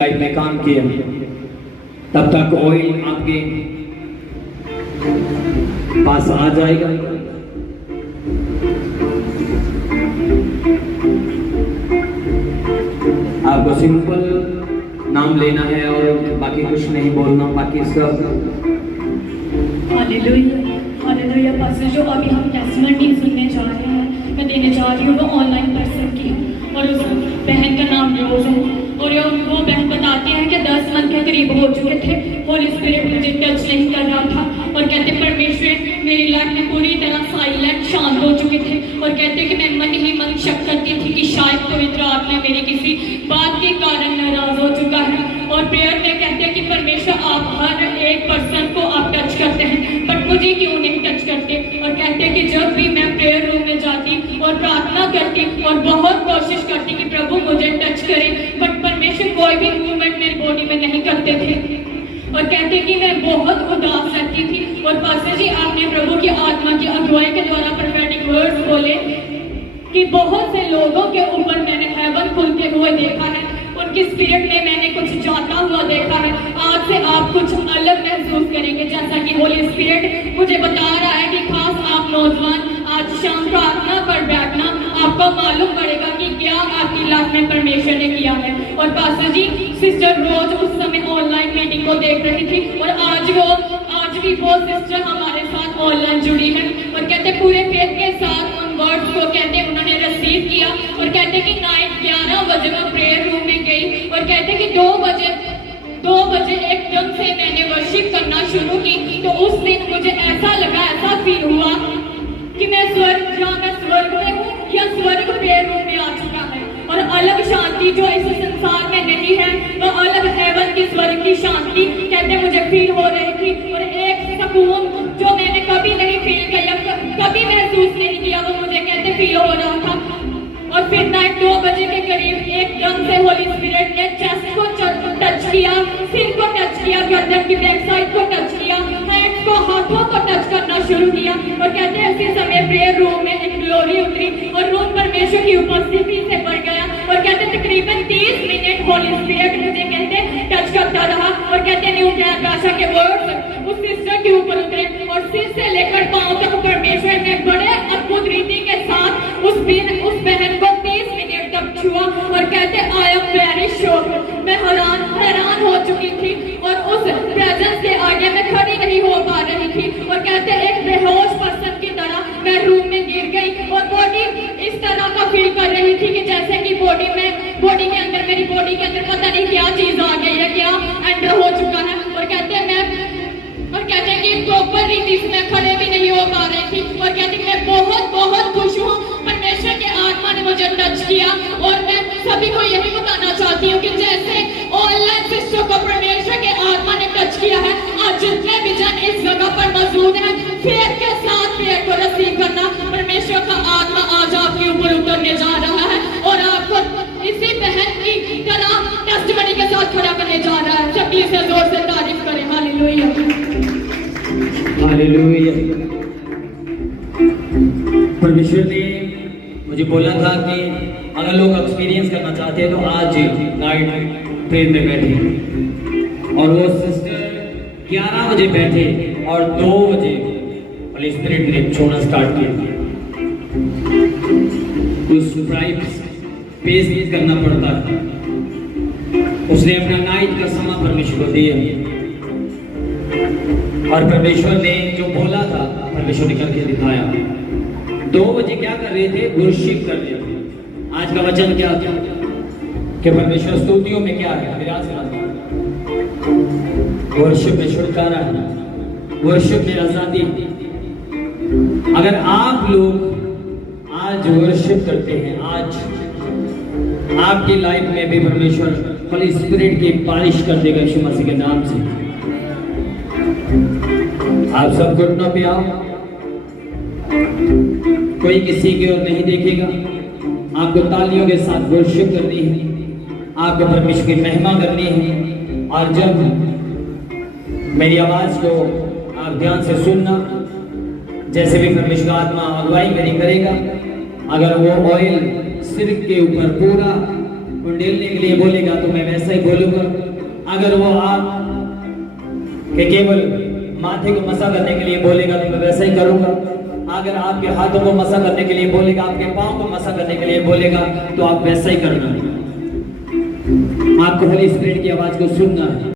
Life में काम किया, तब तक ऑयल आपके पास आ जाएगा। आपको सिंपल नाम लेना है और बाकी कुछ नहीं बोलना, बाकी सब हालेलुया हालेलुया। पास्टर जो अभी हम टेस्टिमनी सुनने जा रहे हैं, मैं देने जा रही हूँ वो ऑनलाइन पर्सन की, और उस बहन का नाम रोज है। और वो बहन बताती है कि 10 मंथ के करीब हो चुके थे, होली स्पिरिट मुझे टच नहीं कर रहा था, और कहते परमेश्वर मेरी लाइफ में पूरी तरह साइलेंट शांत हो चुके थे, और कहते कि मैं मन ही मन शक करती थी कि शायद पवित्र आत्मा मेरी किसी बात के कारण नाराज हो चुका है। और प्रेयर में कहते हैं कि परमेश्वर आप हर एक पर्सन को आप टच करते हैं, बट मुझे क्यों नहीं टच करते। और कहते हैं कि जब भी मैं प्रेयर रूम में जाती और प्रार्थना करती और बहुत कोशिश करती कि प्रभु मुझे टच करे, बट परमेश्वर कोई भी मूवमेंट मेरी बॉडी में नहीं करते थे। और कहते कि मैं बहुत उदास रहती थी। और पास्टर जी आपने प्रभु की आत्मा की अगुवाई के द्वारा प्रोफेटिक वर्ड्स बोले कि बहुत से लोगों के ऊपर मैंने हेवन खुलते हुए देखा है, उनकी स्पिरिट में मैंने कुछ जाता हुआ देखा है। आज से आप कुछ अलग महसूस करेंगे, जैसा कि होली स्पिरिट मुझे बता रहा है कि खास आप नौजवान आज शाम प्रार्थना पर बैठना, आपको मालूम पड़ेगा कि क्या आपकी लाइफ में परमेश्वर ने किया है। और पास्टर जी सिस्टर रोज उस समय ऑनलाइन मीटिंग को देख रही थी, और आज भी वो सिस्टर हमारे साथ ऑनलाइन जुड़ी है, और कहते पूरे फेथ के साथ उन वर्ड्स को कहते उन्होंने रिसीव किया। और कहते कि नाइट 11 बजे मैं प्रेयर रूम में गई, और कहते कि 2 बजे एकदम से मैंने वर्शिप करना शुरू की। तो उस दिन मुझे ऐसा लगा, ऐसा फील हुआ कि मैं स्वर्ग में हूँ या स्वर्ग प्रेयर रूम में आ चुका है। और अलग शांति जो इस संसार में नहीं है, तो अलग हेवन की स्वर्ग की शांति कहते मुझे फील हो रही थी। और एक सुकून जो मैंने कभी नहीं फील किया, कभी महसूस नहीं किया, वो मुझे कहते फील हो रहा था। और फिर नाइट 2 बजे के करीब एकदम से होली स्पिरिट ने चेस्ट को टच किया, सिर को टच किया, गर्दन की बैक साइड को टच किया, हैंड्स को, हाथों को टच करना शुरू किया। और कहते हैं उसी समय प्रेयर रूम में एक ग्लोरी उतरी और रूम परमेश्वर की उपस्थिति से भर गया। और कहते तकरीबन 30 मिनट होली स्पिरिट मुझे कहते टच करता रहा। और कहते न्यू ज्ञान भाषा के वर्ड्स उस सिस्टर के ऊपर उतरे, और सिर से लेकर पांव तक परमेश्वर ने बड़े अद्भुत रीति के साथ उस बहन को 30 मिनट तक छुआ। और कहते आई एम वेरी शॉक्ड, मैं हैरान हो चुकी थी, और उस प्रेजेंस के आगे मैं खड़ी नहीं हो पा रही थी। और कहते एक बेहोश पर्सन की तरह मैं रूम में गिर गई, और बॉडी इस तरह का फील कर रही थी कि जैसे कि मेरी बॉडी के अंदर पता नहीं क्या चीज आ गई है, क्या एंटर हो चुका है। और कहते हैं कि प्रॉपर रीति से मैं खड़े भी नहीं हो पा रही थी। और कहते हैं मैं बहुत खुश हूँ, परमेश्वर के आत्मा ने मुझे टच किया। और मैं सभी को यही बताना चाहती हूँ कि जैसे ऑनलाइन सिस्टर को परमेश्वर के आत्मा ने टच किया है, आज जितने भी जन इस जगह पर मौजूद हैं, फेथ के साथ प्रेयर को रिसीव करना, परमेश्वर का आत्मा आज आपके ऊपर उतरने जा रहा है, और आपको इसी बहन की तरह टेस्टिमनी के साथ खड़ा करने जा रहा है। सब इसे जोर से तारीफ करें। Hallelujah hallelujah. परमेश्वर ने मुझे बोला था कि अगर लोग एक्सपीरियंस करना चाहते हैं तो आज नाइट प्रेयर में बैठे, और वो सिस्टर 11 बजे बैठे और 2 बजे होली स्पिरिट ने छोड़ना स्टार्ट किया। उस प्राइस पेश करना पड़ता है, उसने अपना नाइट का समय परमेश्वर को दिया, और परमेश्वर ने जो बोला था परमेश्वर ने करके दिखाया। 2 बजे क्या कर रहे थे? वर्शिप कर रहे थे। आज का वचन क्या था कि परमेश्वर स्तुतियों में क्या है? वर्शिप में छुटकारा है, वर्शिप में आजादी। अगर आप लोग आज वर्शिप करते हैं, आज आपकी लाइफ में भी परमेश्वर होली स्पिरिट की बारिश कर देगा यीशु मसीह के नाम से। आप सब घुटनों पे आओ, कोई किसी की ओर नहीं देखेगा। आपको तालियों के साथ वर्शिप करनी है, आपको परमेश्वर की महिमा करनी है। और जब मेरी आवाज को आप ध्यान से सुनना, जैसे भी परमेश्वर आत्मा अगुवाई मेरी करेगा, अगर वो ऑयल सिर के ऊपर पूरा कुंडलनी के लिए बोलेगा तो मैं वैसा ही बोलूंगा। अगर वो आप के केवल माथे को मसा करने के लिए बोलेगा तो मैं वैसा ही करूंगा। अगर आपके हाथों को मसा करने के लिए बोलेगा, आपके पाँव को मसा करने के लिए बोलेगा तो आप वैसा ही करना। आपको होली स्पिरिट की आवाज को सुनना है।